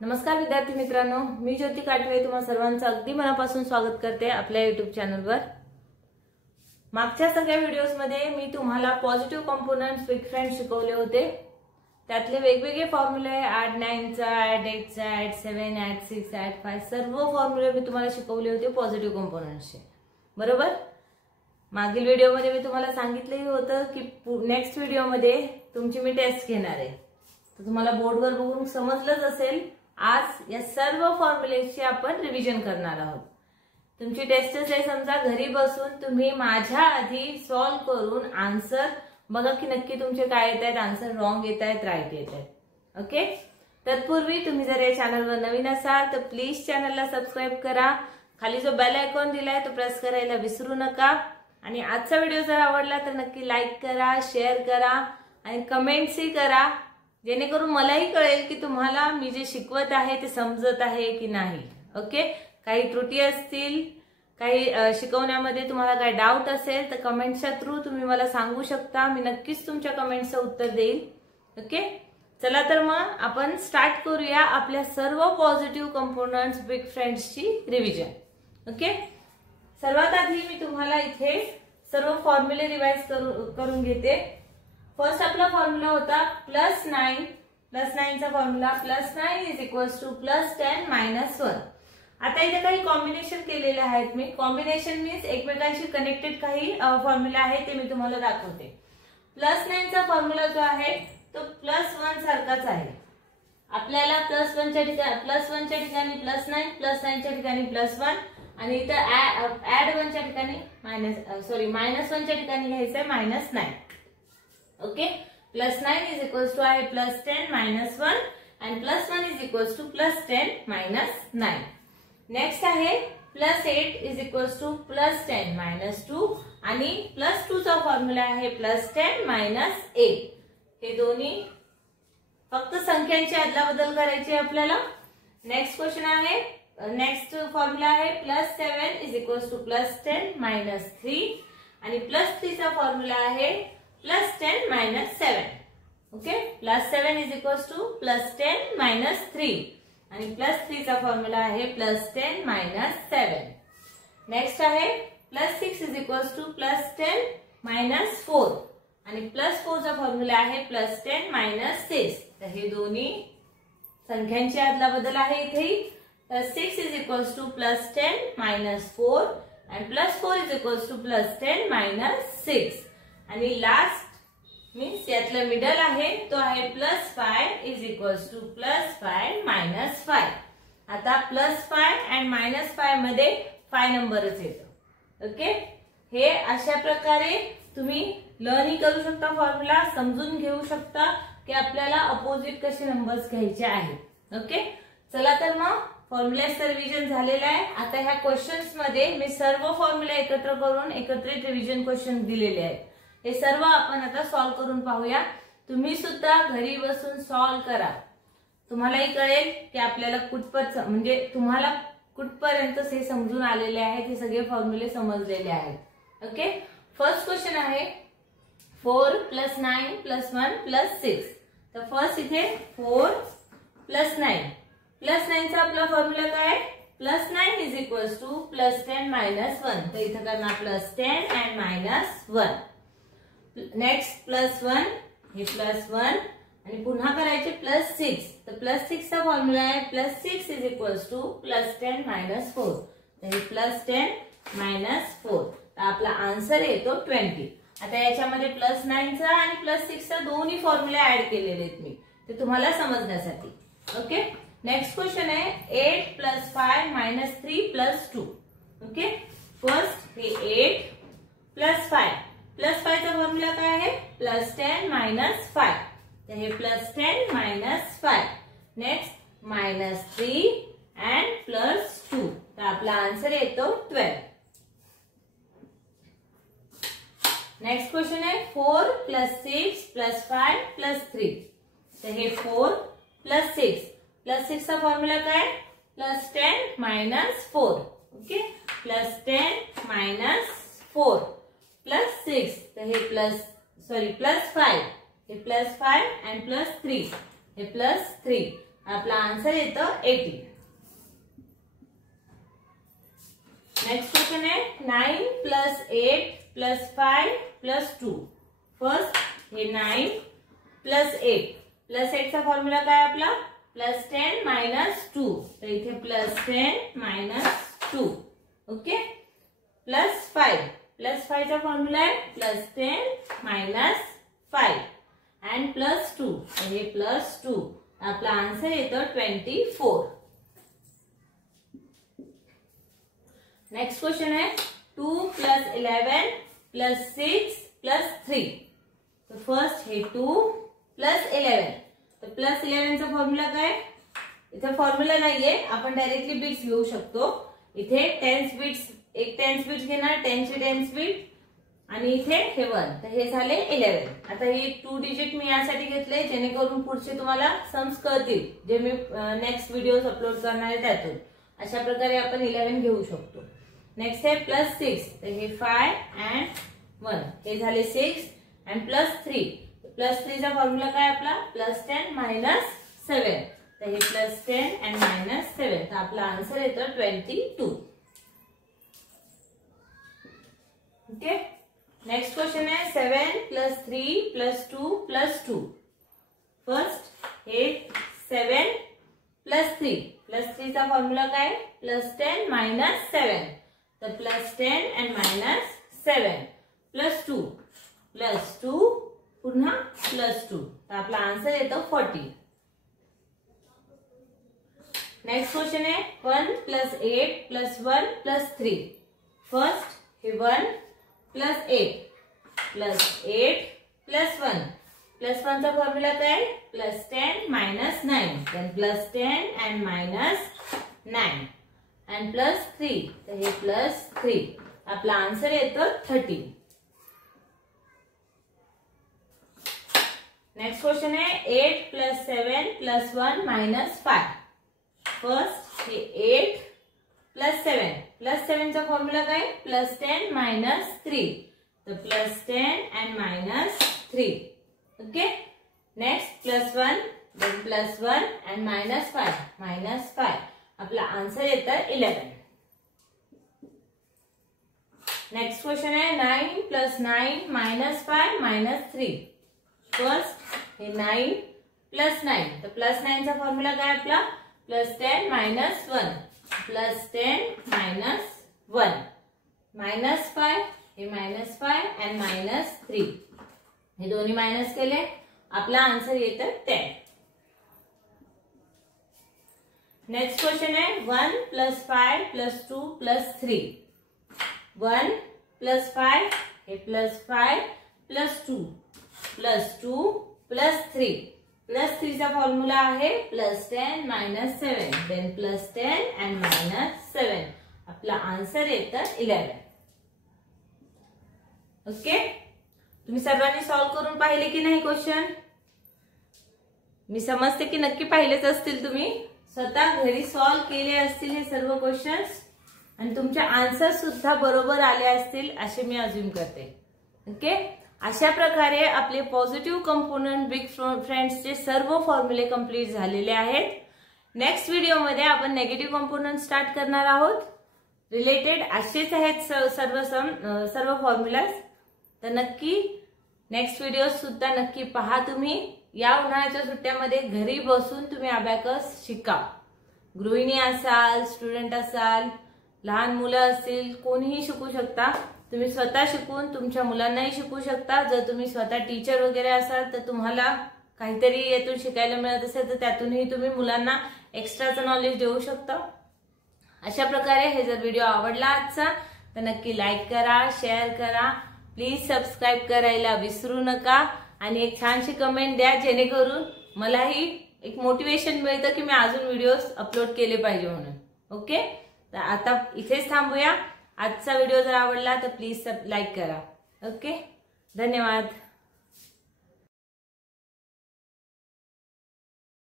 नमस्कार विद्यार्थी मित्रांनो, मी ज्योती काटवे तुम्हा सर्वांचं अगदी मनापासून स्वागत करते आपल्या YouTube चॅनलवर। मागच्या सगळ्या व्हिडिओजमध्ये मी तुम्हाला पॉझिटिव्ह कंपोनेंट्स बिग फ्रेंड शिकवले होते। त्यातले वेगवेगळे फॉर्म्युले ऍड 9 चा, ऍड 8 चा, ऍड 7, ऍड 6, ऍड 5 सर्व फॉर्म्युले मी तुम्हाला शिकवले होते पॉझिटिव्ह कंपोनेंट्सचे, बरोबर। मागील व्हिडिओमध्ये मी तुम्हाला सांगितलेही होतं की नेक्स्ट व्हिडिओमध्ये तुमची मी टेस्ट घेणार आहे। तर तुम्हाला बोर्डवर बघून समजलंच असेल, आज या सर्व फॉर्म्युलेची आपण रिव्हिजन करणार आहोत। तुमची टेस्ट आहे, समजा घरी बसून तुम्ही माझ्या आधी सॉल्व करून आन्सर बघा की नक्की तुमचे काय येत आहेत, आन्सर रॉंग येत आहेत, राईट येत आहेत। ओके, तत्पूर्वी तुम्ही जर या चॅनलवर नवीन असाल तर प्लीज चॅनलला सबस्क्राइब करा। खाली जो बेल आयकॉन दिलाय तो प्रेस करायला विसरू नका। आणि आजचा व्हिडिओ जर आवडला तर नक्की लाईक करा, शेअर करा आणि कमेंट्सही करा, जेणेकरून मलाही कळेल की तुम्हाला मी जे शिकवत आहे ते समजत आहे की नाही। ओके, काही त्रुटी असतील, काही शिकवण्यामध्ये तुम्हाला काही डाऊट असेल तर कमेंटच्या थ्रू तुम्ही मला सांगू शकता, मी नक्कीच तुमच्या कमेंटचं उत्तर देईल। ओके, चला तर मग आपण स्टार्ट करूया आपल्या सर्व पॉझिटिव्ह कंपोनेंट्स बिग फ्रेंड्सची रिव्हिजन। ओके, सर्वात आधी मी तुम्हाला इथे सर्व फॉर्म्युले रिवाइज करून घेते। फर्स्ट आपला फॉर्म्युला होता +9 चा फॉर्म्युला +9 इज इक्वल्स टू +10 - 1। आता इथे काही कॉम्बिनेशन केलेले आहेत मी। कॉम्बिनेशन मीन्स एकमेकांशी कनेक्टेड काही फॉर्म्युला आहे ते मी तुम्हाला दाखवते। +9 चा फॉर्म्युला जो आहे तो +1 सारखाच आहे। आपल्याला +1 च्या ठिकाणी +9, +9 च्या ठिकाणी +1 आणि इथे ऍड 1 च्या ठिकाणी -1 च्या ठिकाणी घ्यायचंय -9। ओके, +9 इज इक्वल्स टू आहे +10 - 1 and +1 is equals to +10 - 9। Next आहे +8 इज इक्वल्स टू +10 - 2 आणि +2 चा फॉर्म्युला आहे +10 - 8। हे दोन्ही फक्त संख्यांची अदलाबदल करायची आहे आपल्याला। नेक्स्ट क्वेश्चन आहे, नेक्स्ट फॉर्म्युला आहे +7 इज इक्वल्स टू +10 - 3 आणि +3 चा फॉर्म्युला आहे +10 - 7। ओके, +7 इज इक्वल्स टू +10 - 3 आणि +3 चा फॉर्म्युला आहे +10 - 7। नेक्स्ट आहे +6 इज इक्वल्स टू +10 - 4 आणि +4 चा फॉर्म्युला आहे +10 - 6। तर हे दोन्ही संख्यांची अदलाबदल आहे इथे। +6 is equals to +10 - 4 and +4 is equals to +10 - 6 आणि लास्ट मीन्स यातला मिडल आहे तो आहे +5 इज इक्वल्स टू +5 - 5। आता +5 and -5 मध्ये 5 नंबरच येतो। ओके, हे अशा प्रकारे तुम्ही लर्न करू शकता, फॉर्म्युला समजून घेऊ शकता की आपल्याला अपोजिट कसे नंबर्स घ्यायचे आहेत। ओके, चला तर मग फॉर्म्युलेचं रिव्हिजन झालेलं आहे। आता ह्या क्वेश्चन्स मध्ये मी सर्व फॉर्म्युले एकत्र करून एकत्रित रिव्हिजन क्वेश्चन दिलेले आहेत। हे सर्व आपण आता सॉल्व करून पाहूया। तुम्ही सुद्धा घरी बसून सॉल्व करा, तुम्हालाही कळेल की आपल्याला कुठपर्यंत म्हणजे तुम्हाला कुठपर्यंत हे समजून आलेले आहेत, हे सगळे फॉर्म्युले समजलेले आहेत। ओके, फर्स्ट क्वेश्चन आहे 4 + 9 + 1 + 6। तर फर्स्ट इथे 4 + 9 चा आपला फॉर्म्युला काय, +9 इज इक्वल्स टू +10 - 1। तर इथे करणार +10 and -1। नेक्स्ट +1 हे +1 आणि पुन्हा करायचे +6। तर +6 चा फॉर्म्युला आहे +6 इज इक्वल्स टू +10 - 4। तर हे +10 - 4। तर आपला आन्सर येतो 20। आता याच्यामध्ये +9 चा आणि +6 चा दोन्ही फॉर्म्युले ऍड केलेले आहेत मी, ते तुम्हाला समजण्यासाठी। ओके, नेक्स्ट क्वेश्चन आहे 8 + 5 - 3 + 2। ओके, फर्स्ट हे 8 + 5 चा फॉर्म्युला काय आहे +10 - 5। तर हे +10 - 5। Next -3 and +2। तर आपला आन्सर येतो 12। नेक्स्ट क्वेश्चन आहे 4 + 6 + 5 + 3। तर हे 4 + 6 चा फॉर्म्युला काय +10 - 4। ओके, +10 - 4 +6। तर हे +5 हे +5 and +3 हे +3। आपला आन्सर येतं 80. नेक्स्ट क्वेश्चन आहे 9 + 8 + 5 + 2. फर्स्ट हे 9 + 8 + 8 चा फॉर्म्युला काय आपला +10 - 2. तर इथे +10 - 2. ओके. +5 चा फॉर्म्युला आहे +10 - 5 and +2. हे +2. आपला आन्सर येतो 24. नेक्स्ट क्वेश्चन है 2 + 11 + 6 + 3. तो फर्स्ट हे 2 + 11. तर +11 चा फॉर्म्युला काय. इथे फॉर्म्युला नाहीये, आपण डायरेक्टली बिट्स घेऊ शकतो. इथे 10 बिट्स, एक 10 बिट्स घेणार, 10 चे 10 बिट आणि इथे हे 1. तर हे झाले 11. आता हे 2 डिजिट मी यासाठी घेतले जेणेकरून पुढचे तुम्हाला सम्स कळतील, जे मी नेक्स्ट व्हिडिओज अपलोड करणार आहे त्यातून. अशा प्रकारे आपण 11 घेऊ शकतो. नेक्स्ट आहे +6. तर हे 5 and 1 हे झाले 6 and +3. +3 चा फॉर्म्युला काय आपला +10 - 7. तर हे +10 and -7. तर आपला आन्सर येतो 22. ओके. नेक्स्ट क्वेश्चन है 7 + 3 + 2 + 2. फर्स्ट हे 7 + 3 चा फॉर्म्युला काय +10 - 7. तर +10 and -7 +2 पुन्हा +2. तर आपला आन्सर येतो 40. नेक्स्ट क्वेश्चन है 1 + 8 + 1 + 3. फर्स्ट हे 1 + 8 + 8 + 1. +1 चा फॉर्म्युला काय +10 - 9. then +10 and -9 and +3. तर हे +3. आपला आन्सर येतो 30. नेक्स्ट क्वेश्चन है 8 + 7 + 1 - 5. फर्स्ट हे 8 + 7 +7 चा फॉर्म्युला काय +10 - 3. तर +10 and -3. Okay. Next +1 then +1 and -5 आपला आन्सर येतं 11. नेक्स्ट क्वेश्चन है 9 + 9 - 5 - 3. फर्स्ट हे 9 + 9. तर +9 चा फॉर्म्युला काय आपला +10 - 1. +10 - 1 -5 हे -5 and -3. हे दोन्ही मायनस केले, आपला आन्सर येतं 10. नेक्स्ट क्वेश्चन है 1 + 5 + 2 + 3. 1 + 5 हे +5 + 2 + 3. +3 चा फॉर्म्युला आहे +10 - 7. then +10 and -7. आपला आन्सर येतं 11. ओके. तुम्ही सर्वांनी सॉल्व्ह करून पाहिले की नाही क्वेश्चन. मी समजते की नक्की पाहिलेच असतील, तुम्ही स्वतः घरी सॉल्व्ह केले असतील हे सर्व क्वेश्चन्स आणि तुमचे आन्सर सुद्धा बरोबर आले असतील असे मी अज्युम करते. ओके. अशा प्रकारे आपले पॉझिटिव्ह कंपोनंट बिग फ्रेंड्सचे सर्व फॉर्म्युले कंप्लीट झालेले आहेत. नेक्स्ट व्हिडिओमध्ये आपण नेगेटिव्ह कंपोनंट स्टार्ट करणार आहोत. रिलेटेड असेच आहेत सर्व फॉर्म्युलाज. तर नक्की नेक्स्ट व्हिडिओ सुद्धा नक्की पहा तुम्ही. या उन्हाळ्याच्या सुट्ट्यामध्ये घरी बसून तुम्ही अबॅकस शिका. गृहिणी असाल, स्टुडंट असाल, लहान मुलं असतील, कोणीही शिकू शकता. तुम्ही स्वतः शिकून तुमच्या मुलांनाही शिकू शकता. जर तुम्ही स्वतः टीचर वगैरे असाल तर तुम्हाला काहीतरी यातून शिकायला मिळत असेल तर त्यातूनही तुम्ही मुलांना एक्स्ट्राचं नॉलेज देऊ शकता. अशा प्रकारे हे जर व्हिडिओ आवडला आजचा तर नक्की लाईक करा, शेअर करा. प्लीज सबस्क्राईब करायला विसरू नका आणि एक छानशी कमेंट द्या जेणेकरून मलाही एक मोटिवेशन मिळतं की मी अजून व्हिडिओज अपलोड केले पाहिजे म्हणून. ओके. तर आता इथेच थांबूया. आजचा व्हिडिओ जर आवडला तर प्लीज लाईक करा. ओके. धन्यवाद.